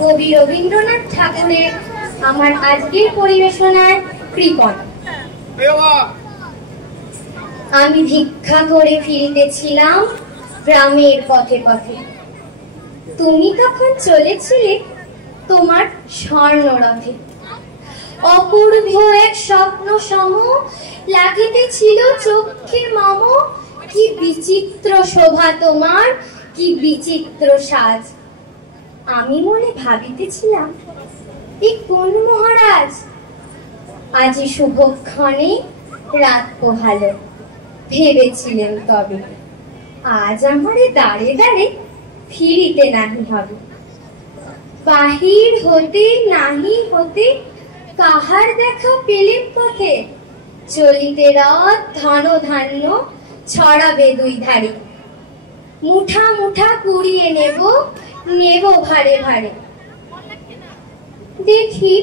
কবি রবীন্দ্রনাথ ঠাকুরের আমার আজকের পরিবেশনার কৃপণ। আমি ভিক্ষা করে ফিরিতেছিলাম গ্রামের পথে পথে। তুমি তখন চলেছিলে তোমার স্বর্ণরথে। অপূর্ব এক স্বপ্ন সম লাগিতেছিল চোখে মম। কি বিচিত্র শোভা তোমার, কি বিচিত্র সাজ। আমি মনে ভাবিতেছিলাম, এ কোন মহারাজ। আজি শুভক্ষণে রাত পোহালো, ভেবেছিলেন তবে আজ আমারে দাঁড়ে দাঁড়ে ফিরিতে নাহি হবে। বাহির হতে নাহি হতে কাহার দেখা পেলেন পথে। চলিতে রথ ধন ধান্য ছড়াবে দুই ধারে। মুঠা মুঠা কুড়িয়ে নেব, নেব ভারে ভারে। দেখি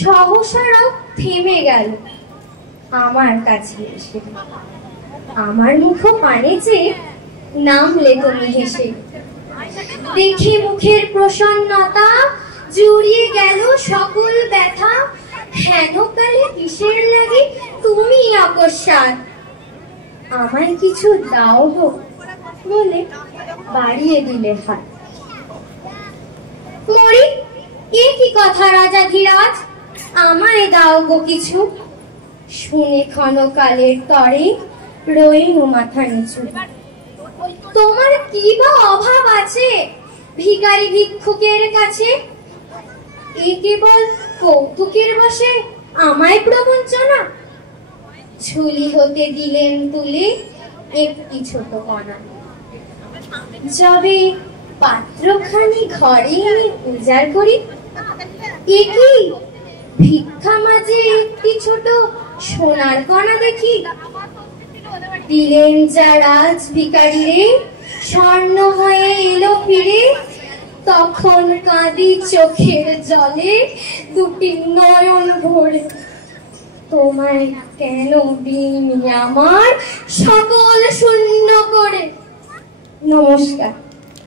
সহসা রথ থেমে গেল আমার কাছে এসে। আমার মুখ পানে যে নামলে তুমি হেসে। দেখে মুখের প্রসন্নতা জুড়িয়ে গেল সকল ব্যথা। হেন কালে কিসের লাগে তুমি অকস্মাৎ। আমায় কিছু দাও গো বলে বাড়িয়ে দিলে হাত। মরি, এ কি কথা রাজাধিরাজ, আমায় দাও গো কিছু। শুনে ক্ষণকালের তরে রইনু মাথা নিচু। তোমার কি বা অভাব আছে ভিখারি ভিক্ষুকের কাছে। এ কেবল কৌতুকের বসে আমায় প্রবঞ্চনা। ঝুলি হতে দিলেন তুলে একটি ছোট কণা। যবে পাত্রখানি ঘরে এনে উজাড় করি, এ কি ভিক্ষা মাঝে একটি ছোট সোনার কণা দেখি। দিলেন যা রাজ ভিখারিরে, স্বর্ণ হয়ে এলো ফিরে। তখন কাঁদি চোখের জলে দুটি নয়ন ভরে। তোমায় কেন দিইনি আমার সকল শূন্য করে। নমস্কার।